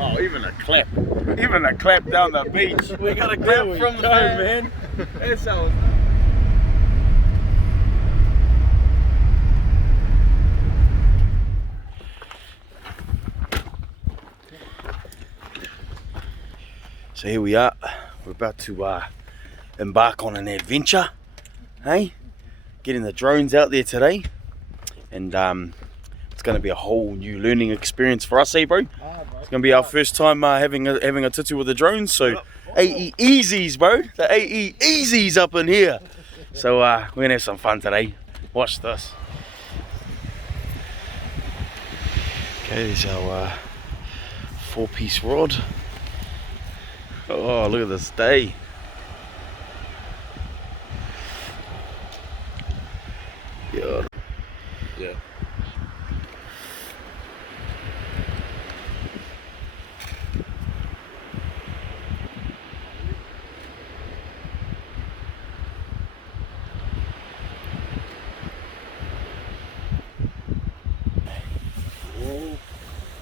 Oh, even a clap down the beach. We got a clap from the man. That's how. So here we are. We're about to embark on an adventure. Hey, getting the drones out there today, and it's going to be a whole new learning experience for us, bro? It's going to be our first time having a tutu with the drones. So AE Easies, bro. The AE Easies up in here. So we're going to have some fun today. Watch this. Okay, there's our 4-piece rod. Oh, look at this day. Yeah. Yeah.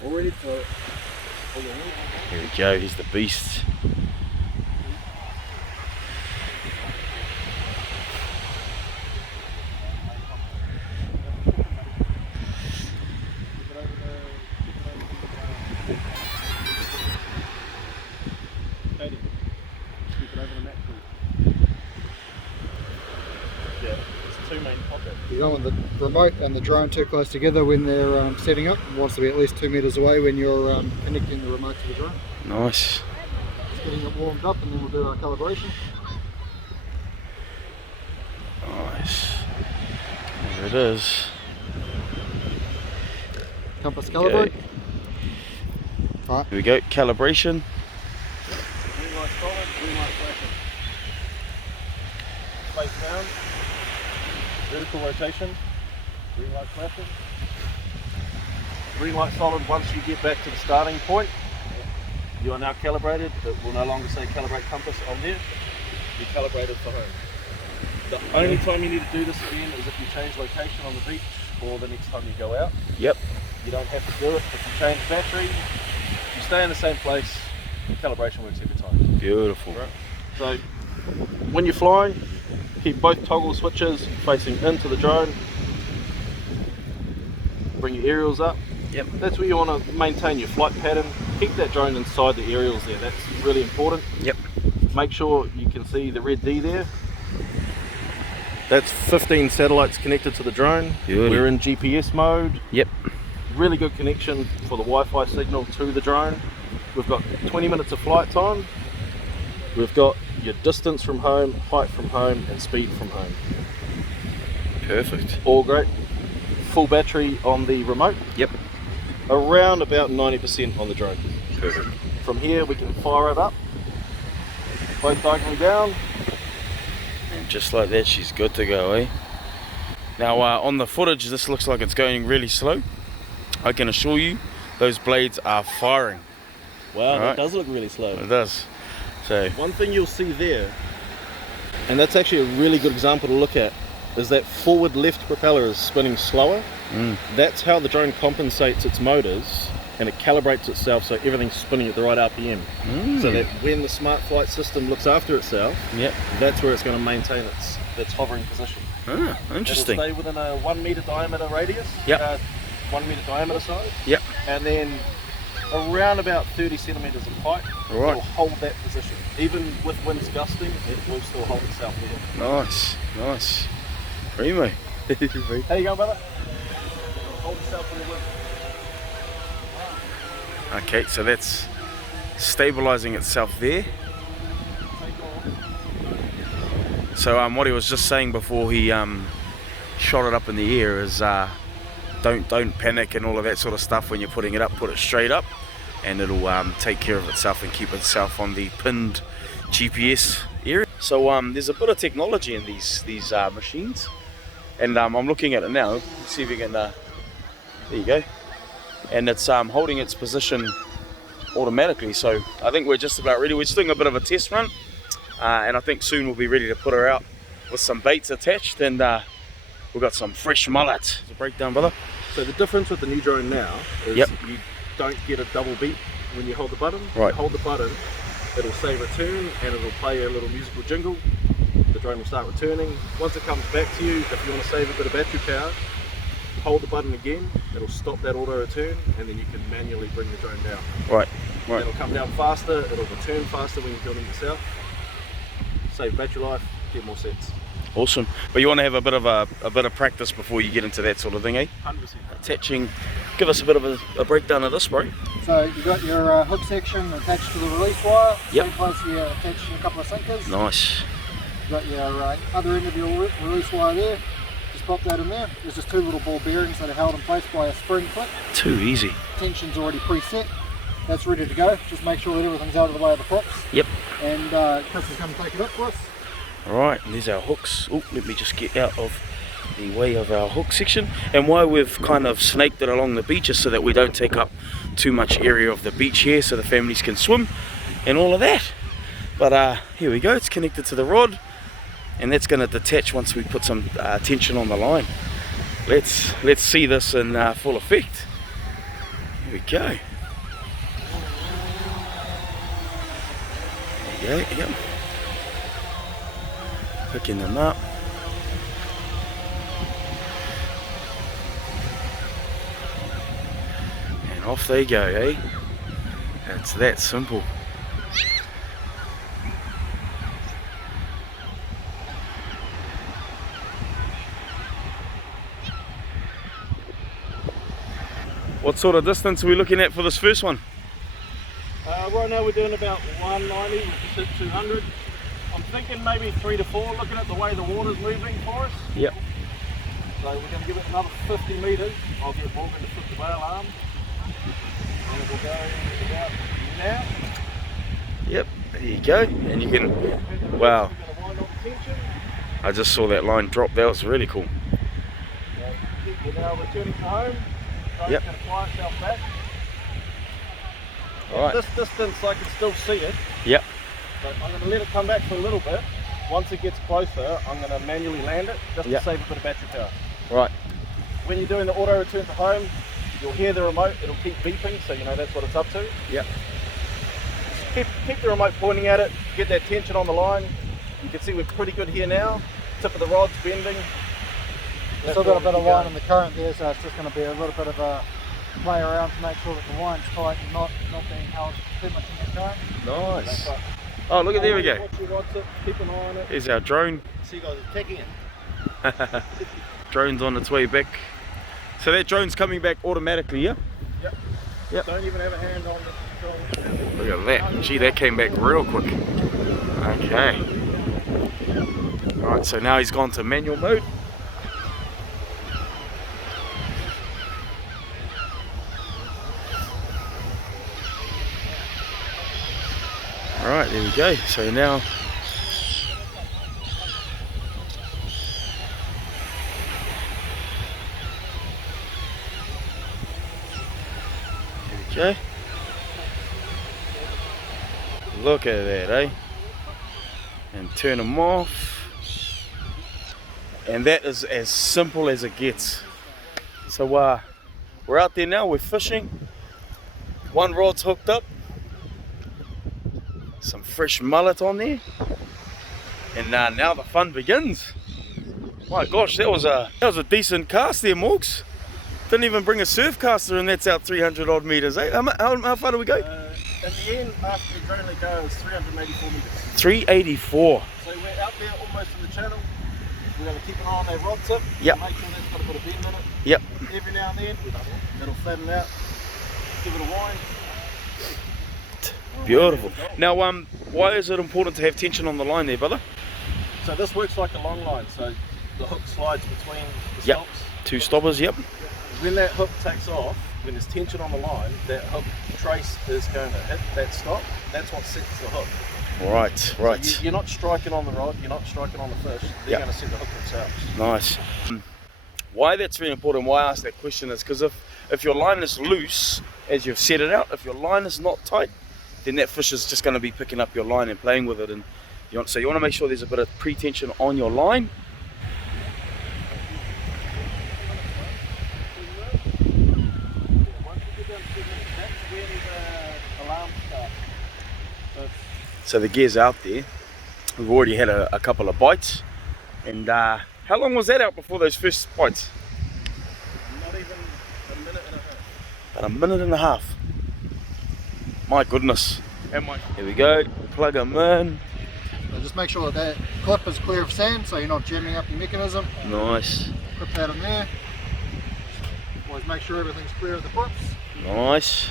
All ready for it. Here we go, here's the beast. You don't want the remote and the drone too close together when they're setting up. It wants to be at least 2 meters away when you're connecting the remote to the drone. Nice. Just getting it warmed up and then we'll do our calibration. Nice. There it is. Compass calibrate. Right. Here we go, calibration. Green light solid, green light flashing. Face down. Vertical rotation. Green light flashing. Green light solid. Once you get back to the starting point, you are now calibrated. It will no longer say calibrate compass on there. You're calibrated for home. The only time you need to do this again is if you change location on the beach or the next time you go out. Yep. You don't have to do it. If you change battery, if you stay in the same place, calibration works every time. Beautiful. Right. So when you're flying, keep both toggle switches facing into the drone. Bring your aerials up. Yep. That's where you want to maintain your flight pattern. Keep that drone inside the aerials there. That's really important. Yep. Make sure you can see the red D there. That's 15 satellites connected to the drone. Beauty. We're in GPS mode. Yep. Really good connection for the Wi-Fi signal to the drone. We've got 20 minutes of flight time. We've got your distance from home, height from home, and speed from home. Perfect. All great. Full battery on the remote. Yep. Around about 90% on the drone. Perfect. From here we can fire it up. Both diagonally down. And just like that, she's good to go, eh? Now on the footage, this looks like it's going really slow. I can assure you, those blades are firing. Wow, Right. that does look really slow. It does. So, One thing you'll see there, and that's actually a really good example to look at, is that forward left propeller is spinning slower. That's how the drone compensates its motors, and it calibrates itself so everything's spinning at the right RPM. So that when the smart flight system looks after itself, yep. that's where it's going to maintain its hovering position. Ah, interesting. It'll stay within a 1 meter diameter radius. Yep. 1 meter diameter size. Yep. And then around about 30 centimeters of height, Right. it'll hold that position. Even with winds gusting, it will still hold itself there. Nice, nice. Primo. How you going, brother? Hold itself in the wind. Okay, so that's stabilizing itself there. So what he was just saying before he shot it up in the air is don't panic and all of that sort of stuff when you're putting it up. Put it straight up and it'll take care of itself and keep itself on the pinned GPS area. So there's a bit of technology in these machines, and I'm looking at it now. Let's see if you can there you go, and it's holding its position automatically. So I think we're just about ready. We're just doing a bit of a test run, and I think soon we'll be ready to put her out with some baits attached, and we've got some fresh mullet. It's a breakdown, brother. So the difference with the new drone now is Yep. you don't get a double beat when you hold the button. Right. You hold the button, it'll say return and it'll play a little musical jingle. The drone will start returning. Once it comes back to you, if you want to save a bit of battery power, hold the button again, it'll stop that auto return, and then you can manually bring the drone down. Right, right. It'll come down faster, it'll return faster when you're filming yourself. Save battery life, get more sets. Awesome. But you want to have a bit of practice before you get into that sort of thing, eh? 100%. Attaching. Give us a bit of a breakdown of this, bro. So you've got your hook section attached to the release wire. Yep. Same place you attach a couple of sinkers. Nice. You've got your other end of your release wire there. Just pop that in there. There's just two little ball bearings that are held in place by a spring clip. Too easy. Tension's already preset. That's ready to go. Just make sure that everything's out of the way of the props. Yep. And Chris is going to take it up for us. Alright, and there's our hooks. Oh, let me just get out of the way of our hook section. And why we've kind of snaked it along the beaches so that we don't take up too much area of the beach here, so the families can swim and all of that. But here we go, it's connected to the rod, and that's going to detach once we put some tension on the line. Let's see this in full effect. Here we go. There you go, yep. Picking them up. And off they go, eh? It's that simple. What sort of distance are we looking at for this first one? Right now we're doing about 190, we just hit 200. I'm thinking maybe 3 to 4, looking at the way the water's moving for us. Yep. So we're going to give it another 50 metres. I'll get Morgan to flip the whale arm. And it will go about now. Yep, there you go. And you can, wow. I just saw that line drop, that was really cool. We're now returning to home. Yep. Going to fly itself back. Alright. This distance I can still see it. Yep. But I'm going to let it come back for a little bit. Once it gets closer, I'm going to manually land it just to save a bit of battery power. Right. When you're doing the auto return to home, you'll hear the remote, it'll keep beeping, so you know that's what it's up to. Yep. Keep the remote pointing at it, get that tension on the line. You can see we're pretty good here now. Tip of the rod's bending. We've still got a bit of line in the current there, so it's just going to be a little bit of a play around to make sure that the line's tight and not being held too much in the current. Nice. Oh, look at, there we go. Keep an eye on it. Here's our drone. Seagulls are taking it. Drone's on its way back. So that drone's coming back automatically, yeah? Yep. Yep. Don't even have a hand on the control. Look at that. Gee, that came back real quick. Okay. Alright, so now he's gone to manual mode. Alright, there we go. So now there we go. Look at that, eh? And turn them off. And that is as simple as it gets. So we're out there now, we're fishing. One rod's hooked up. Some fresh mullet on there, and now the fun begins. My gosh, that was a decent cast there, Morgs. Didn't even bring a surf caster, and that's out 300 odd meters. Eh? How far do we go? At the end, after the drone let go, it's 384 meters. 384. So we're out there almost in the channel. We're going to keep an eye on that rod tip. Yep. Make sure that's got a bit of bend in it. Yep. Every now and then, it'll flatten out. Give it a wind. Beautiful. Now, why is it important to have tension on the line there, brother? So this works like a long line. So the hook slides between the Yep. stops. Two stoppers, yep. When that hook takes off, when there's tension on the line, that hook trace is going to hit that stop. That's what sets the hook. Right, right. So you're not striking on the rod, you're not striking on the fish. They're Yep. going to set the hook themselves. Nice. Why that's very important, why I ask that question is because if your line is loose, as you've set it out, if your line is not tight, then that fish is just going to be picking up your line and playing with it. And so you want to make sure there's a bit of pre-tension on your line. Once you get down to 2 minutes, that's when alarm start. So the gear's out there. We've already had a couple of bites. And how long was that out before those first bites? Not even a minute and a half. About a minute and a half. My goodness. Here we go. Plug them in. So just make sure that clip is clear of sand so you're not jamming up your mechanism. Nice. Put that in there. Always make sure everything's clear of the clips. Nice.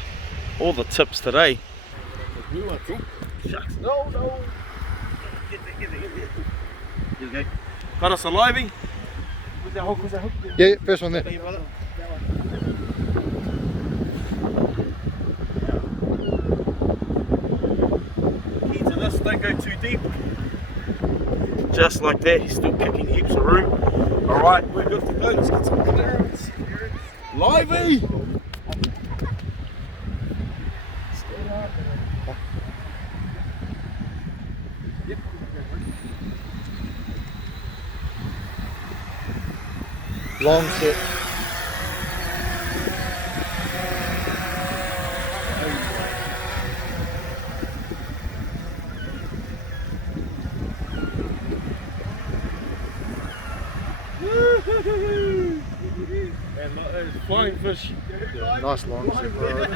All the tips today. Shucks. No. Get there. Here we go. Got us a livey. Where's that hook? Yeah, first one there. Thank you, brother. Key to this, don't go too deep. Just like that, he's still kicking heaps of room. Alright, we're good to go. Let's get some clearance. Livey! Long set. And there's flying fish. Yeah, nice long set, bro.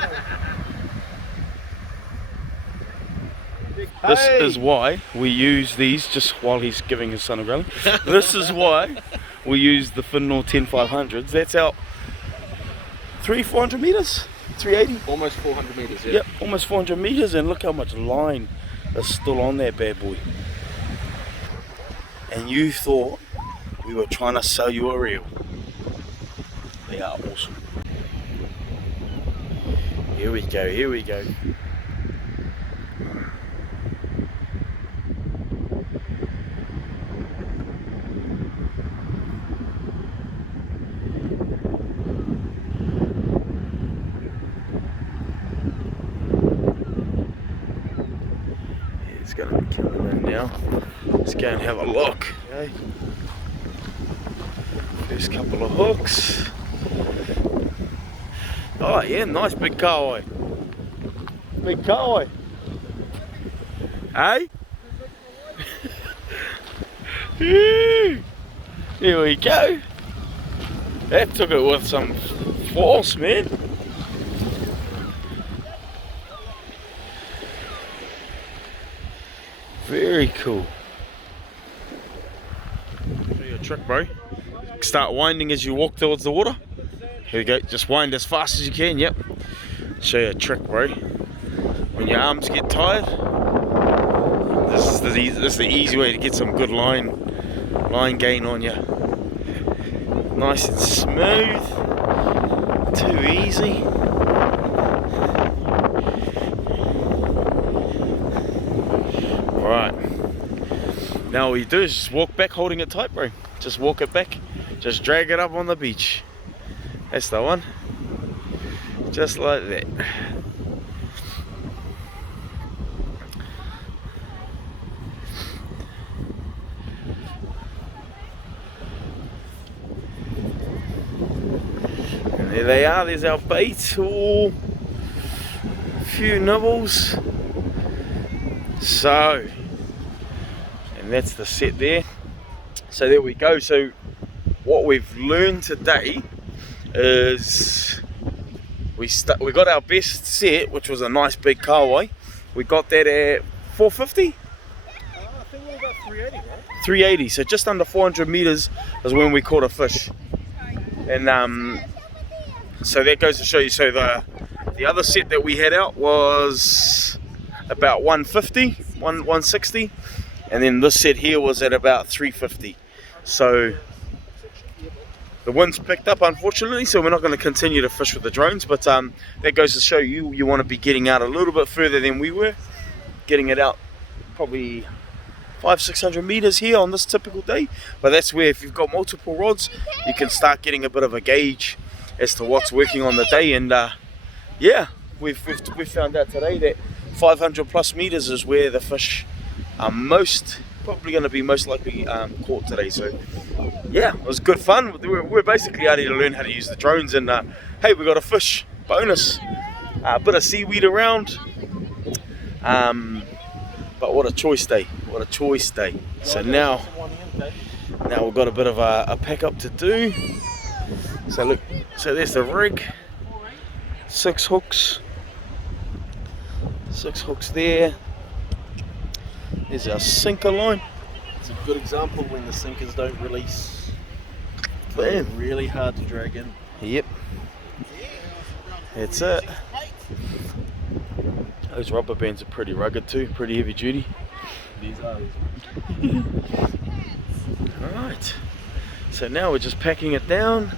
This is why we use these, just while he's giving his son a rally. This is why we use the Finlaw 10500s. That's out 300-400 meters, 380. Almost 400 meters, yeah. Yep, almost 400 meters, and look how much line is still on that bad boy. And you thought we were trying to sell you a reel. They are awesome. Here we go. He's going to be coming in now. Let's go and have a look. Okay. First couple of hooks. Oh yeah, nice big kahawai. Big kahawai. Hey? Here we go. That took it with some force, man. Very cool. Show you a trick, bro. Start winding as you walk towards the water. Here we go. Just wind as fast as you can. Yep. Show you a trick, bro. When your arms get tired, this is the easy way to get some good line gain on you. Nice and smooth. Too easy. Right. Now all you do is just walk back holding it tight, bro. Just walk it back. Just drag it up on the beach. That's the one. Just like that. And there they are. There's our bait. Oh, a few nibbles. So, and that's the set there. So there we go. So what we've learned today is we got our best set, which was a nice big kahawai. We got that at 450. I think we're about 380, right? 380. So just under 400 meters is when we caught a fish. And so that goes to show you. So the other set that we had out was about 150, 160, and then this set here was at about 350. So the wind's picked up, unfortunately, so we're not going to continue to fish with the drones, but that goes to show you want to be getting out a little bit further than we were, getting it out probably 500-600 meters here on this typical day. But that's where, if you've got multiple rods, you can start getting a bit of a gauge as to what's working on the day. And yeah, we've found out today that 500 plus meters is where the fish are probably going to be most likely caught today. So yeah, it was good fun. We're basically out here to learn how to use the drones, and hey, we got a fish bonus. A bit of seaweed around. But what a choice day. What a choice day. So now we've got a bit of a pack up to do. So look, so there's the rig. 6 hooks. 6 hooks there. There's our sinker line. It's a good example when the sinkers don't release. Bam. They're really hard to drag in. Yep. That's it. Those rubber bands are pretty rugged too, pretty heavy duty. These are. Alright. So now we're just packing it down.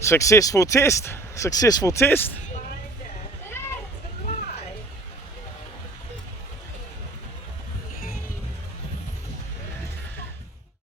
Successful test. Successful test.